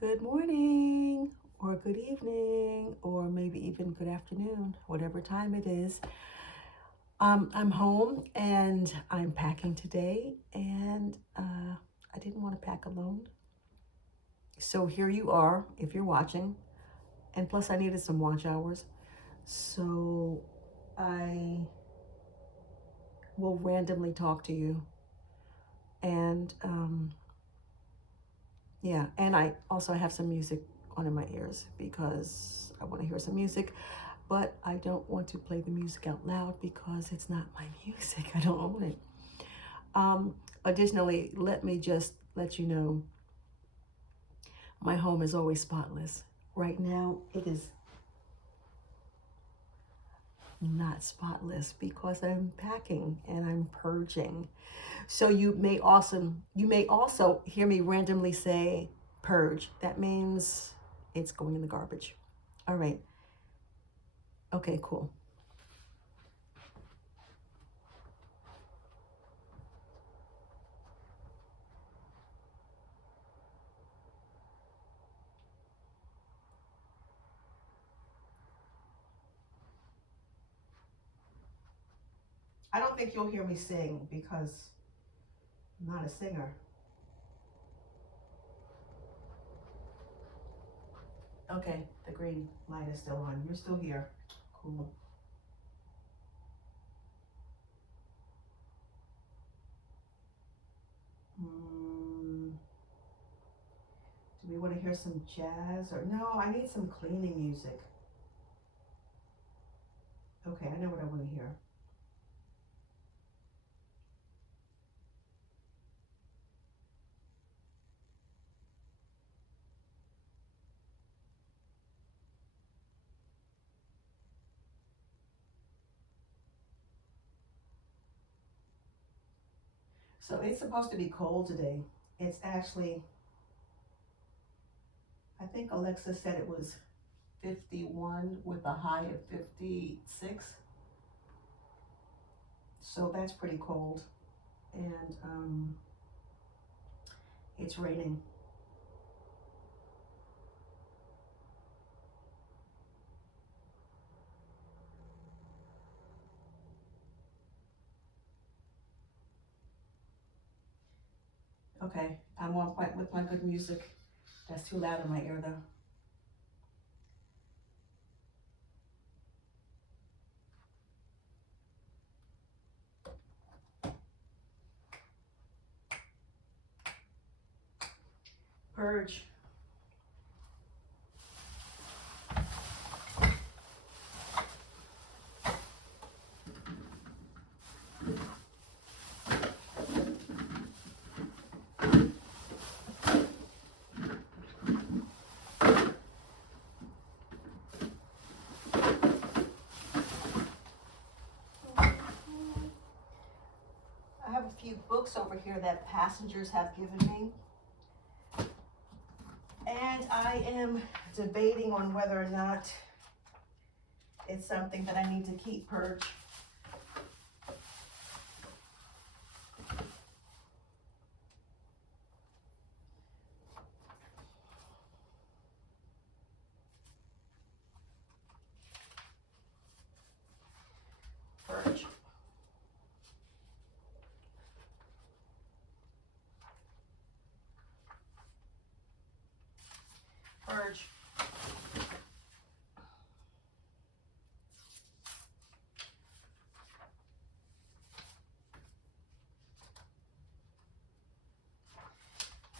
Good morning, or good evening, or maybe even good afternoon, whatever time it is. I'm home and I'm packing today, and I didn't want to pack alone. So here you are, if you're watching, and plus I needed some watch hours. So I will randomly talk to you, and yeah, and I also have some music on in my ears because I want to hear some music, but I don't want to play the music out loud because it's not my music. I don't own it. Additionally, let me just let you know my home is always spotless. Right now, it is not spotless because I'm packing and I'm purging. So you may also hear me randomly say purge. That means it's going in the garbage. All right. Okay, cool. I don't think you'll hear me sing because I'm not a singer. Okay, the green light is still on. You're still here. Cool. Do we want to hear some jazz or no? I need some cleaning music. Okay, I know what I want to hear. So it's supposed to be cold today. It's actually, I think Alexa said it was 51 with a high of 56. So that's pretty cold. And it's raining. Okay, I'm on point with my good music. That's too loud in my ear though. Purge. I have a few books over here that passengers have given me. And I am debating on whether or not it's something that I need to keep purge. Purge. Purge.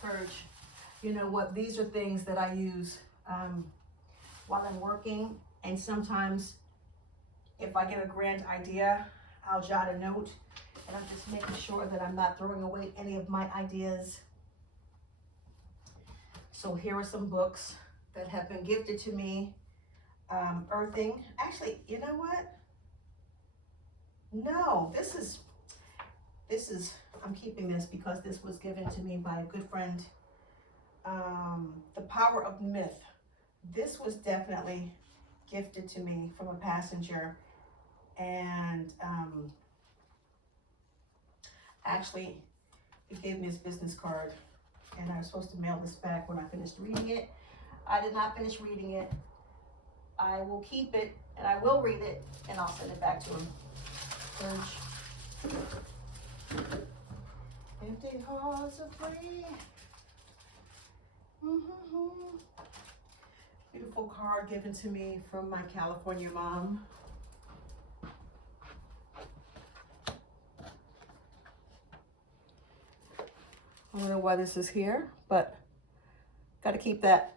Purge. You know what? These are things that I use while I'm working, and sometimes if I get a grand idea, I'll jot a note, and I'm just making sure that I'm not throwing away any of my ideas. So here are some books that have been gifted to me. Earthing. Actually, you know what? No, this is, I'm keeping this because this was given to me by a good friend. The Power of Myth. This was definitely gifted to me from a passenger, and actually, he gave me his business card. and I was supposed to mail this back when I finished reading it. I did not finish reading it. I will keep it, and I will read it, and I'll send it back to him. Purge. Empty hearts are free. Beautiful card given to me from my California mom. I don't know why this is here, but got to keep that.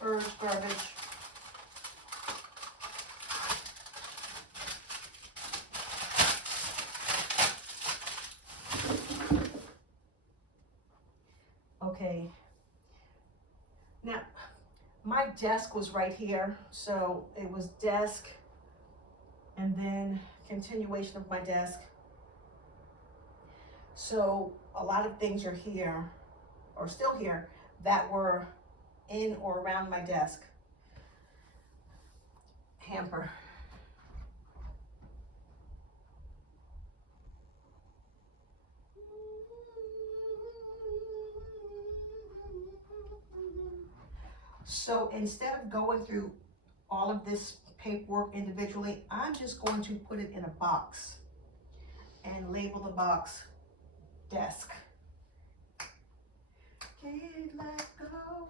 Urge garbage. Okay. Now, my desk was right here, so it was desk and then continuation of my desk. So a lot of things are here, or still here, that were in or around my desk. Hamper. So instead of going through all of this paperwork individually, I'm just going to put it in a box and label the box desk. Can't let go.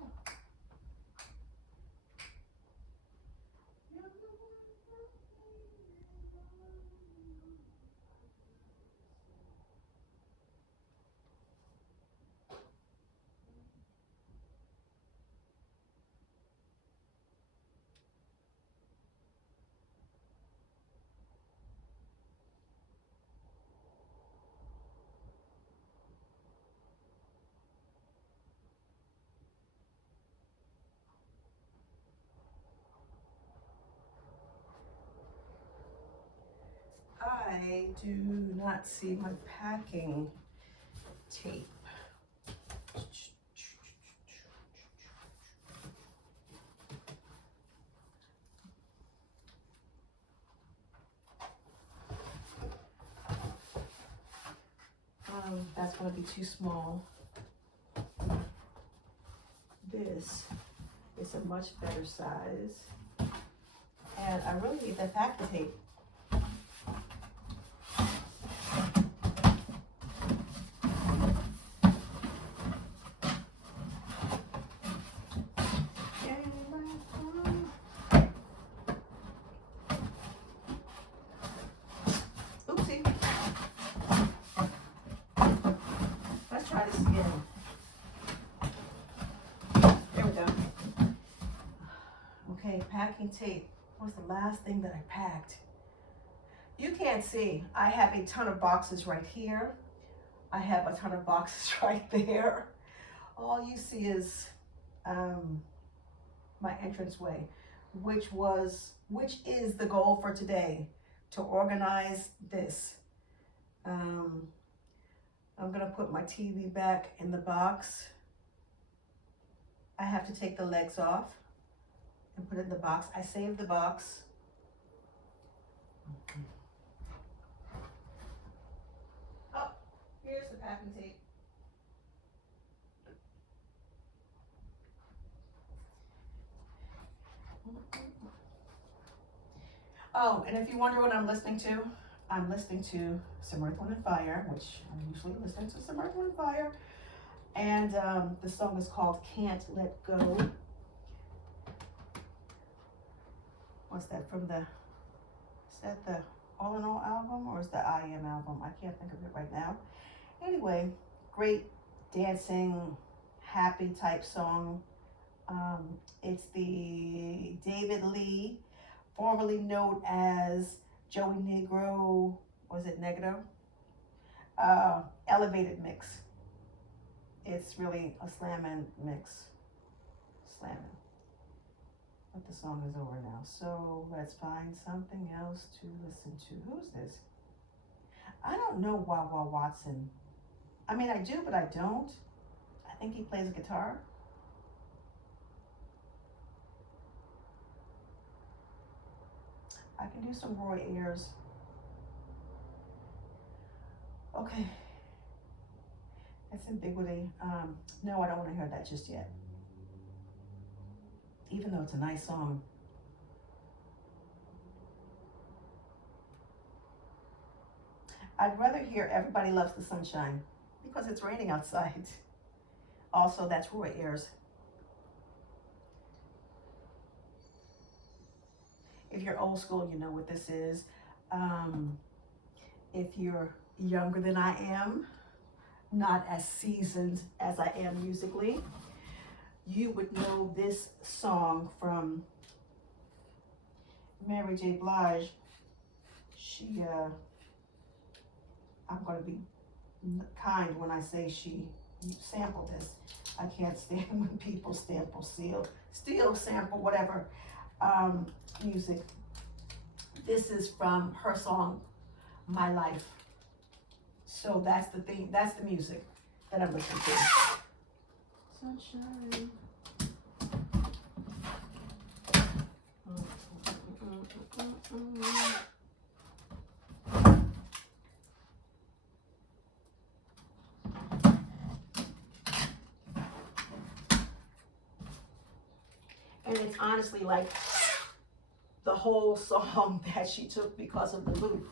I do not see my packing tape. That's going to be too small. This is a much better size. And I really need that packing tape. Oopsie. Let's try this again. There we go. Okay, packing tape was the last thing that I packed. You can't see. I have a ton of boxes right here. I have a ton of boxes right there. All you see is my entranceway, which is the goal for today, to organize this. I'm gonna put my TV back in the box. I have to take the legs off and put it in the box. I saved the box. Oh, here's the packing tape. Oh, and if you wonder what I'm listening to Some Earth, Wind & Fire, which I usually listen to Some Earth, Wind & Fire. And the song is called Can't Let Go. What's that from is that the All in All album, or is the I Am album? I can't think of it right now. Anyway, great dancing, happy type song. It's the David Lee, formerly known as Joey Negro, was it Negro? Elevated mix. It's really a slammin' mix. Slammin'. But the song is over now, so let's find something else to listen to. Who's this? I don't know Wawa Watson. I mean, I do, but I don't. I think he plays a guitar. I can do some Roy Ayers. Okay. That's Ambiguity. No, I don't want to hear that just yet. Even though it's a nice song. I'd rather hear Everybody Loves the Sunshine because it's raining outside. Also, that's Roy Ayers. If you're old school, you know what this is. If you're younger than I am, not as seasoned as I am musically, you would know this song from Mary J. Blige. She, I'm going to be kind when I say she sampled this. I can't stand when people steal, sample, whatever, music. This is from her song, My Life. So that's the thing, that's the music that I'm listening to. Sunshine. And it's honestly like the whole song that she took because of the loop.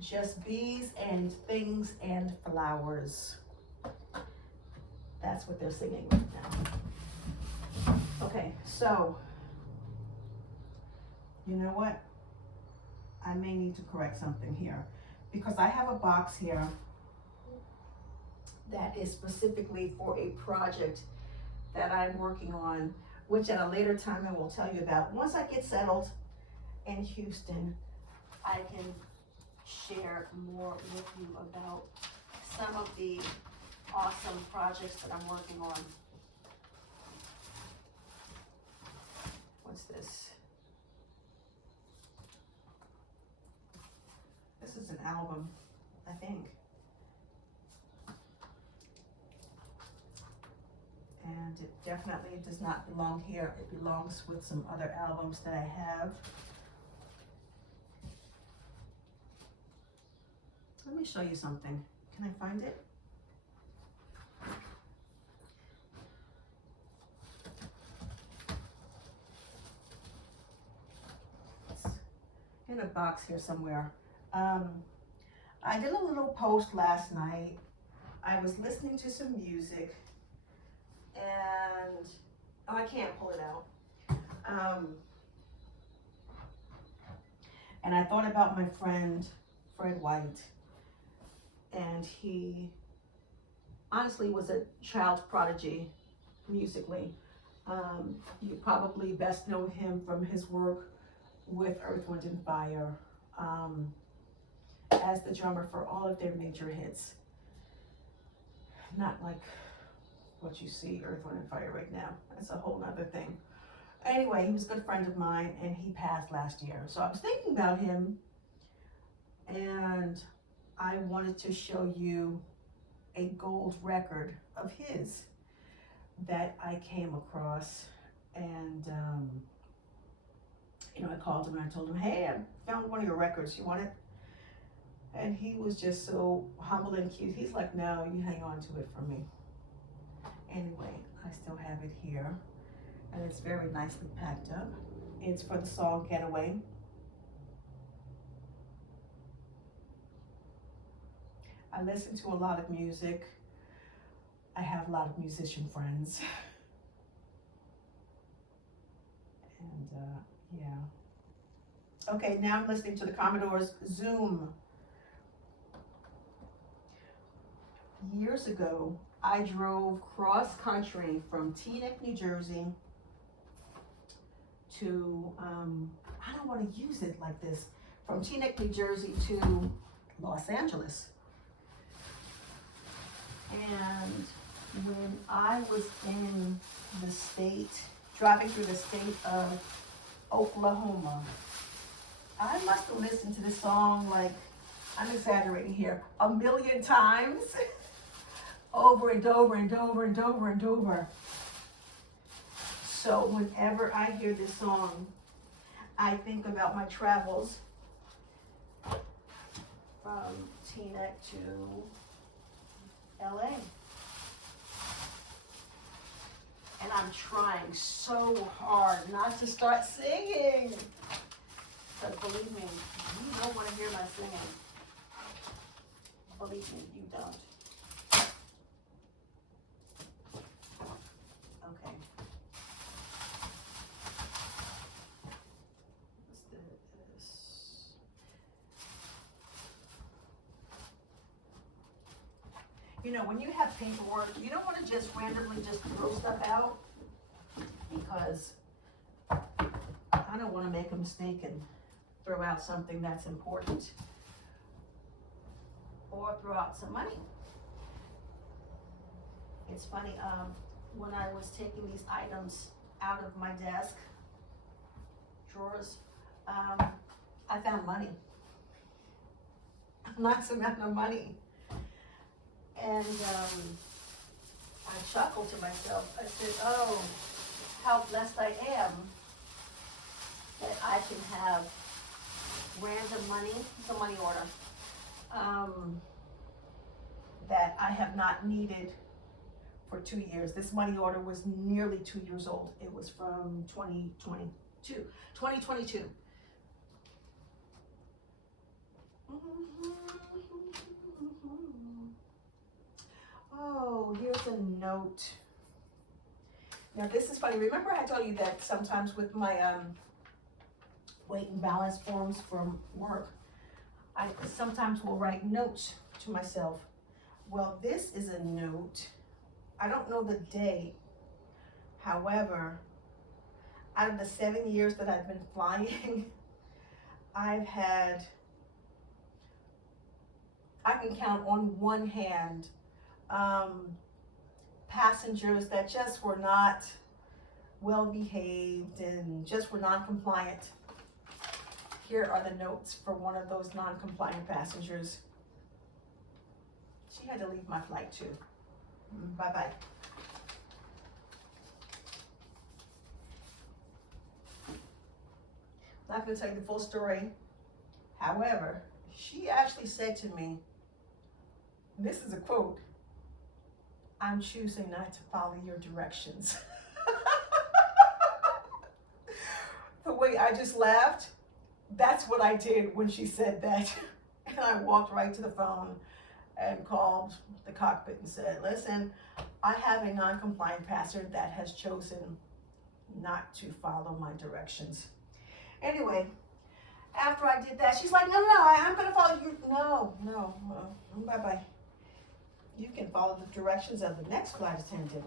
Just bees and things and flowers. That's what they're singing right now. Okay, so, you know what? I may need to correct something here because I have a box here that is specifically for a project that I'm working on, which at a later time I will tell you about. Once I get settled in Houston, I can share more with you about some of the awesome projects that I'm working on. What's this? This is an album, I think. And it definitely does not belong here. It belongs with some other albums that I have. Let me show you something. Can I find it? It's in a box here somewhere. I did a little post last night. I was listening to some music and I can't pull it out. And I thought about my friend, Fred White. And he honestly was a child prodigy musically. You probably best know him from his work with Earth, Wind and Fire as the drummer for all of their major hits. Not like what you see Earth, Wind and Fire right now. That's a whole nother thing. Anyway, he was a good friend of mine and he passed last year. So I was thinking about him and I wanted to show you a gold record of his that I came across. And, I called him and I told him, hey, I found one of your records. You want it? And he was just so humble and cute. He's like, no, you hang on to it for me. Anyway, I still have it here. And it's very nicely packed up. It's for the song Getaway. I listen to a lot of music. I have a lot of musician friends. And yeah. Okay, now I'm listening to the Commodore's Zoom. Years ago, I drove cross country from Teaneck, New Jersey to, I don't want to use it like this, from Teaneck, New Jersey to Los Angeles. And when I was in the state, driving through the state of Oklahoma, I must have listened to this song, like, I'm exaggerating here, 1,000,000 times, over and over and over and over and over. So whenever I hear this song, I think about my travels from Teaneck to LA. And I'm trying so hard not to start singing. But believe me, you don't want to hear my singing. Believe me, you don't. Okay. Let's do this. You know, when you have paperwork, you don't want to just randomly just throw stuff out, because I don't want to make a mistake and throw out something that's important, or throw out some money. It's funny, when I was taking these items out of my desk drawers, I found money. Lots amount of money. And I chuckled to myself. I said, oh, how blessed I am that I can have random money, it's a money order, that I have not needed for 2 years. This money order was nearly 2 years old. It was from 2022. Oh, here's a note. Now this is funny. Remember I told you that sometimes with my weight and balance forms from work, I sometimes will write notes to myself. Well, this is a note. I don't know the date. However, out of the 7 years that I've been flying, I've had, I can count on one hand, passengers that just were not well behaved and just were non-compliant. Here are the notes for one of those non-compliant passengers. She had to leave my flight too. Bye-bye. Not going to tell you the full story. However, she actually said to me, this is a quote, "I'm choosing not to follow your directions." The way I just laughed, that's what I did when she said that. And I walked right to the phone and called the cockpit and said, listen, I have a non-compliant passenger that has chosen not to follow my directions. Anyway, after I did that, she's like, no, I'm going to follow you. No, bye-bye. You can follow the directions of the next flight attendant.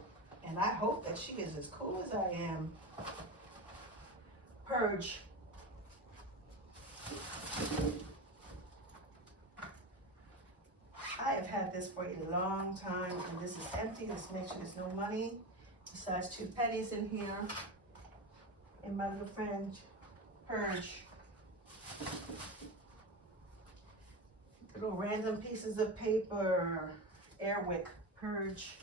And I hope that she is as cool as I am. Purge. I have had this for a long time, and this is empty. This makes sure there's no money besides 2 pennies in here. And my little friend, Purge. Little random pieces of paper. Airwick, Purge.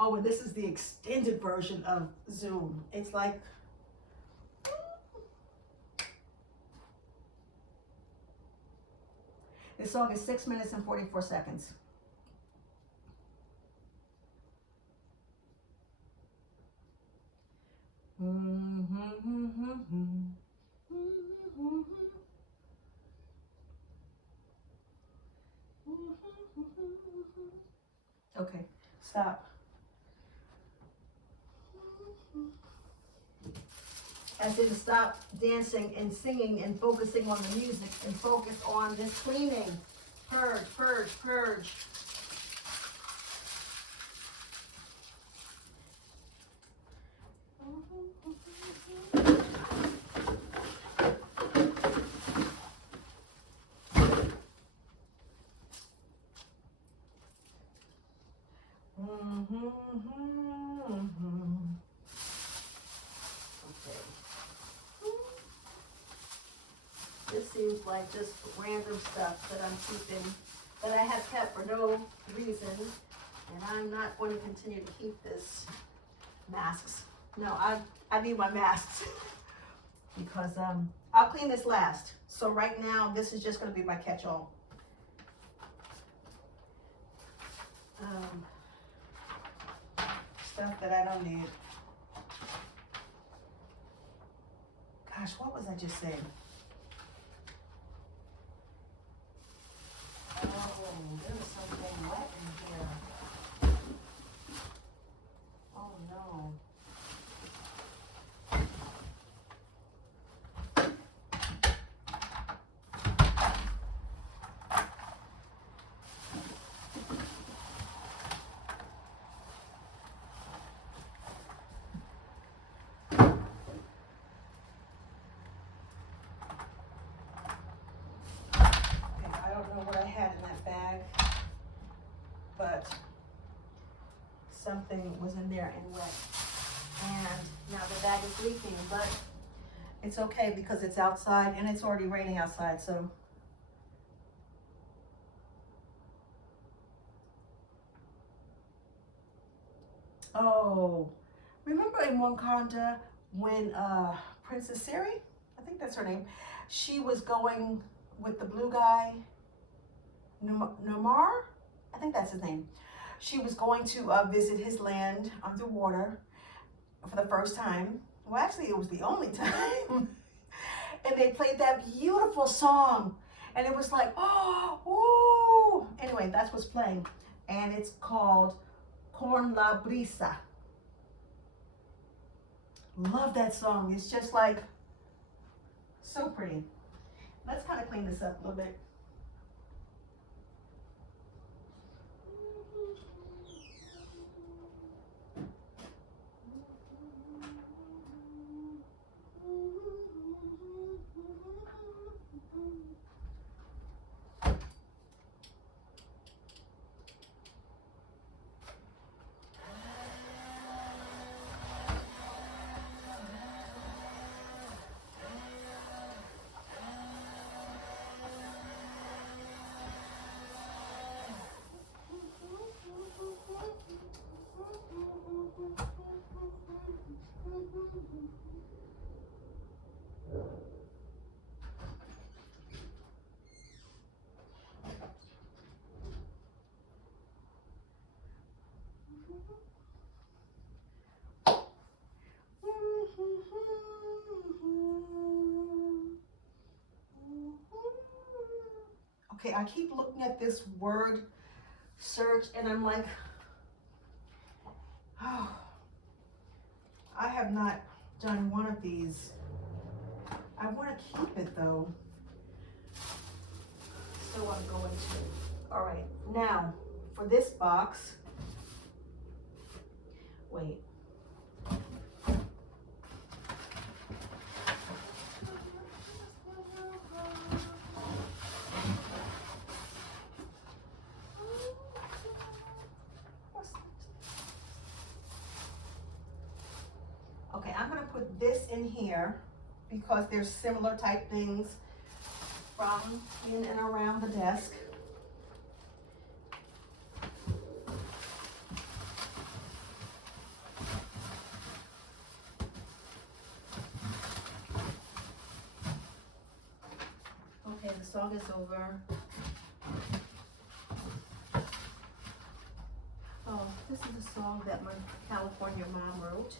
Oh, and this is the extended version of Zoom. It's like, this song is 6 minutes and 44 seconds. Okay, stop. As in stop dancing and singing and focusing on the music and focus on this cleaning. Purge, purge, purge. This seems like just random stuff that I'm keeping, that I have kept for no reason, and I'm not going to continue to keep this. Masks. No, I need my masks because I'll clean this last. So right now, this is just going to be my catch-all. Stuff that I don't need. Gosh, what was I just saying? Oh, there was something wet in here. Oh no. I don't know what I had in that bag, but something was in there and wet. And now the bag is leaking, but it's okay because it's outside and it's already raining outside, so. Oh, remember in Wakanda when Princess Siri, I think that's her name, she was going with the blue guy, Namar? I think that's his name. She was going to visit his land underwater for the first time. Well, actually, it was the only time. And they played that beautiful song. And it was like, oh, ooh. Anyway, that's what's playing. And it's called Con la Brisa. Love that song. It's just like so pretty. Let's kind of clean this up a little bit. Okay, I keep looking at this word search and I'm like, oh, I have not done one of these. I want to keep it though. So I'm going to. All right, now for this box, wait. Okay, I'm going to put this in here because there's similar type things from in and around the desk. Okay, the song is over. Oh, this is a song that my California mom wrote.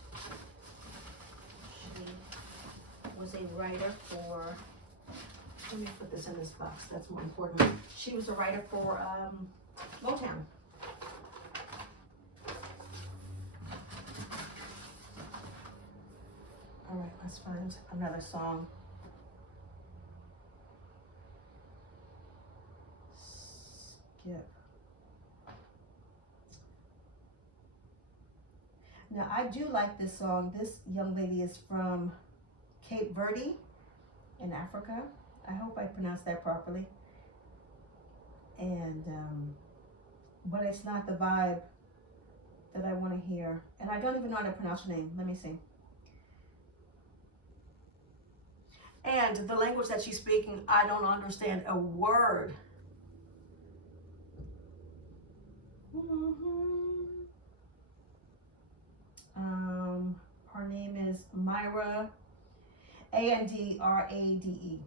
was a writer for, let me put this in this box, that's more important. She was a writer for Motown. All right, let's find another song. Skip. Now, I do like this song. This young lady is from Cape Verde in Africa. I hope I pronounced that properly. And, but it's not the vibe that I want to hear. And I don't even know how to pronounce her name. Let me see. And the language that she's speaking, I don't understand a word. Her name is Myra, Andrade.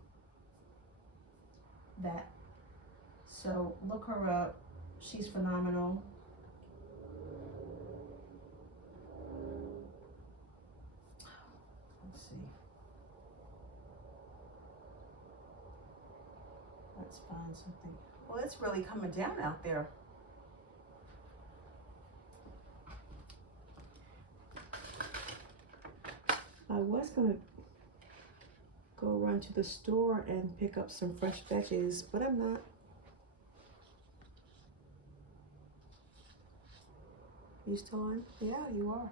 That. So look her up. She's phenomenal. Let's see. Let's find something. Well, it's really coming down out there. I was gonna go run to the store and pick up some fresh veggies, but I'm not. You still on? Yeah, you are.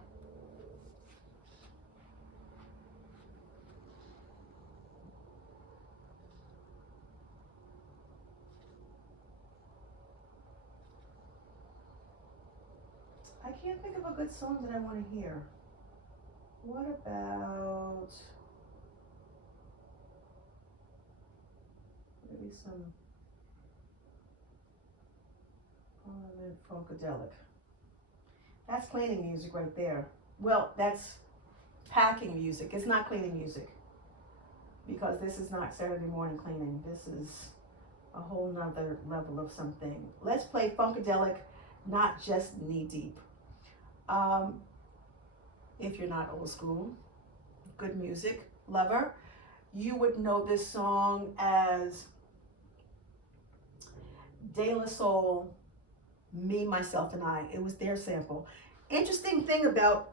I can't think of a good song that I want to hear. What about maybe some funkadelic? That's cleaning music right there. Well, that's packing music. It's not cleaning music because this is not Saturday morning cleaning. This is a whole nother level of something. Let's play funkadelic, not just knee deep. If you're not old school, good music lover, you would know this song as De La Soul, Me, Myself, and I. It was their sample. Interesting thing about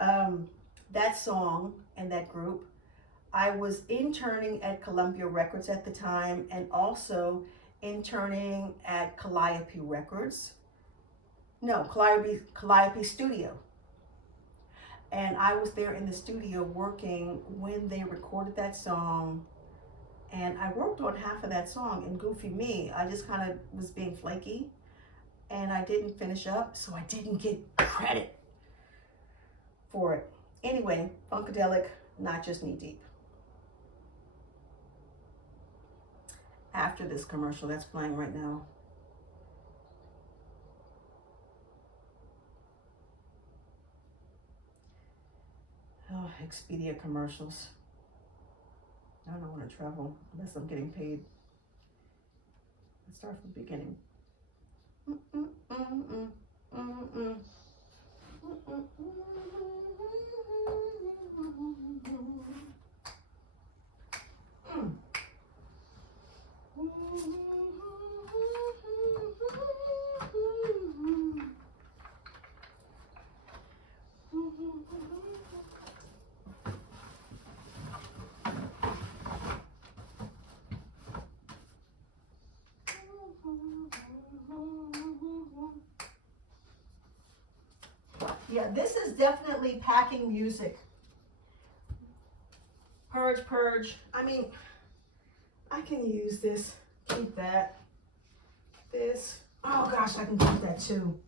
that song and that group, I was interning at Columbia Records at the time and also interning at Calliope Records. No, Calliope Studio. And I was there in the studio working when they recorded that song. And I worked on half of that song. And goofy me, I just kind of was being flaky. And I didn't finish up, so I didn't get credit for it. Anyway, funkadelic, not just knee deep. After this commercial that's playing right now. Oh, Expedia commercials. I don't want to travel unless I'm getting paid. Let's start from the beginning. Yeah, this is definitely packing music. Purge, purge. I mean, I can use this. Keep that. This. Oh gosh, I can keep that too.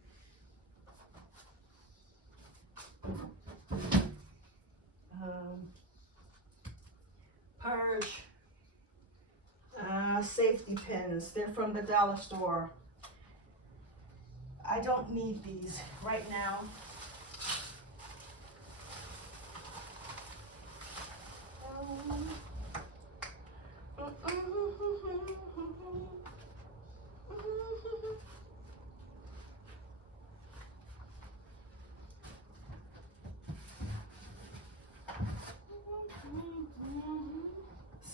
Purge. Safety pins. They're from the dollar store. I don't need these right now.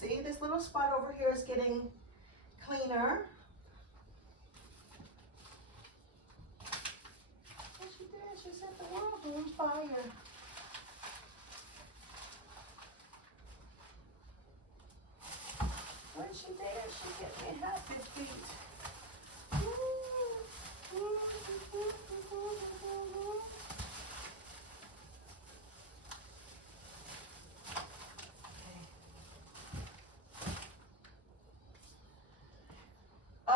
See, this little spot over here is getting cleaner. What she did, she set the world on fire. What she did, she get me happy feet.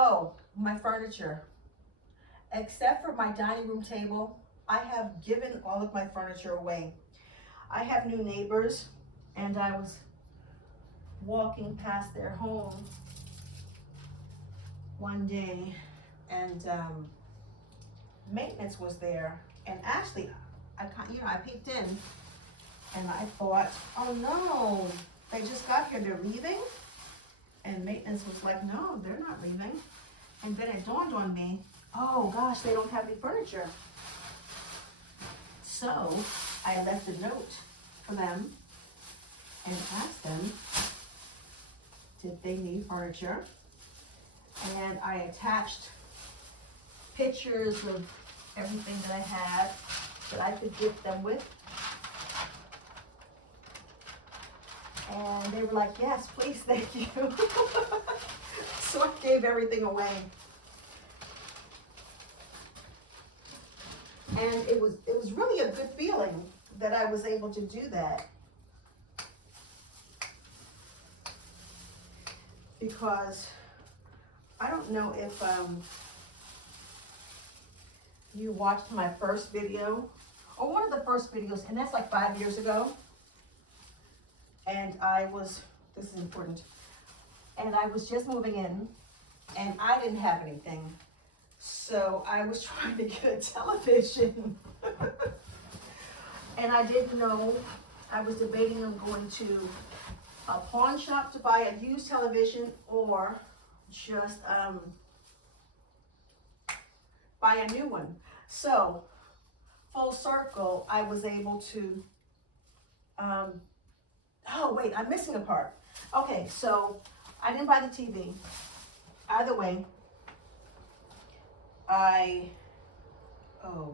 Oh, my furniture. Except for my dining room table, I have given all of my furniture away. I have new neighbors, and I was walking past their home one day, and maintenance was there. And actually, I peeked in, and I thought, oh no, they just got here, they're leaving? And maintenance was like, no, they're not leaving. And then it dawned on me, oh gosh, they don't have any furniture. So I left a note for them and asked them, did they need furniture? And I attached pictures of everything that I had that I could gift them with. And they were like, yes, please, thank you. So I gave everything away. And it was really a good feeling that I was able to do that. Because I don't know if you watched my first video, or one of the first videos, and that's like 5 years ago. And this is important, and I was just moving in, and I didn't have anything. So I was trying to get a television. And I didn't know, I was debating on going to a pawn shop to buy a used television, or just buy a new one. So full circle, I was able to, oh wait, I'm missing a part. Okay, so I didn't buy the TV. Either way,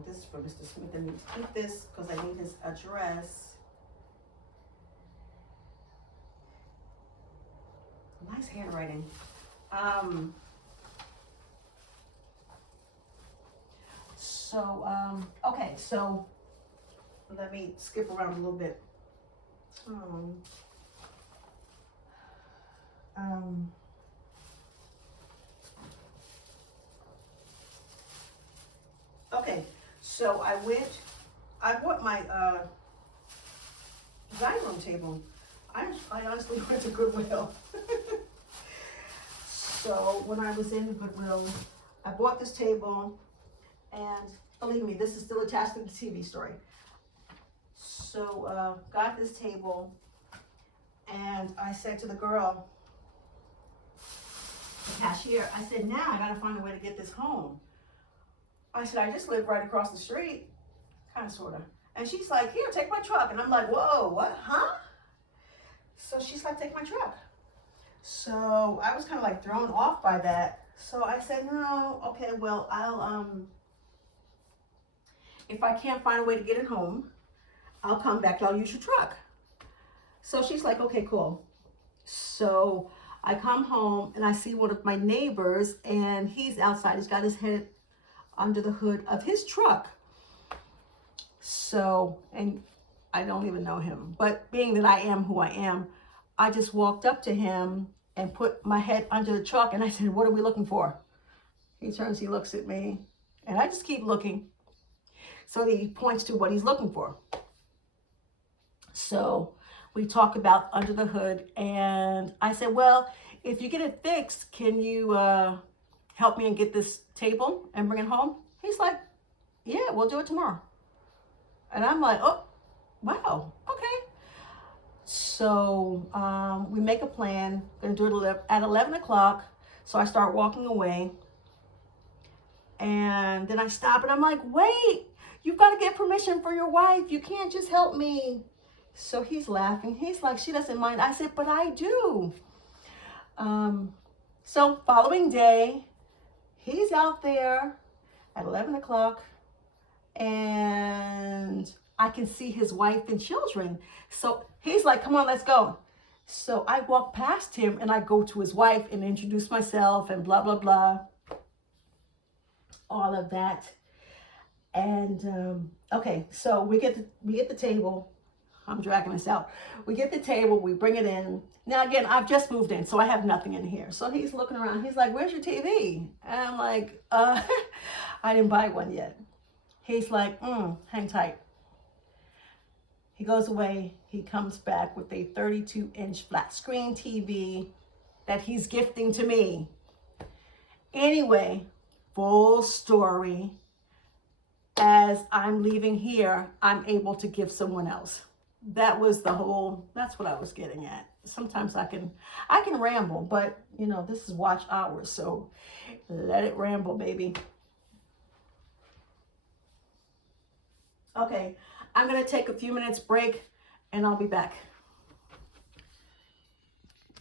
this is for Mr. Smith. I need to keep this because I need his address. Nice handwriting. Okay, so let me skip around a little bit. Okay, so I bought my dining room table. I honestly went to Goodwill. So when I was in Goodwill, I bought this table, and believe me, this is still attached to the TV story. So got this table, and I said to the girl, the cashier, I said, now I gotta find a way to get this home. I said, I just live right across the street, kind of, sort of. And she's like, here, take my truck. And I'm like, whoa, what, huh? So she's like, take my truck. So I was kind of like thrown off by that. So I said, no, okay, well, I'll, if I can't find a way to get it home, I'll come back and I'll use your truck. So she's like, okay, cool. So I come home and I see one of my neighbors, and he's outside. He's got his head under the hood of his truck. So, and I don't even know him, but being that I am who I am, I just walked up to him and put my head under the truck, and I said, what are we looking for? He turns, he looks at me, and I just keep looking. So he points to what he's looking for. So we talk about under the hood, and I said, well, if you get it fixed, can you help me and get this table and bring it home? He's like, yeah, we'll do it tomorrow. And I'm like, oh, wow, okay. So we make a plan, gonna do it at 11 o'clock. So I start walking away, and then I stop, and I'm like, wait, you've got to get permission for your wife. You can't just help me. So he's laughing. He's like, she doesn't mind. I said, but I do. So following day, he's out there at 11 o'clock and I can see his wife and children. So he's like, come on, let's go. So I walk past him and I go to his wife and introduce myself and blah, blah, blah. All of that. And okay, so we get the table. I'm dragging this out. We get the table, we bring it in. Now again, I've just moved in, so I have nothing in here. So he's looking around. He's like, "Where's your TV?" And I'm like, I didn't buy one yet. He's like, hang tight. He goes away. He comes back with a 32-inch flat screen TV that he's gifting to me. Anyway, full story. As I'm leaving here, I'm able to give someone else. That's what I was getting at. Sometimes I can ramble, but you know, this is watch hours, so let it ramble, baby. Okay, I'm gonna take a few minutes break and I'll be back.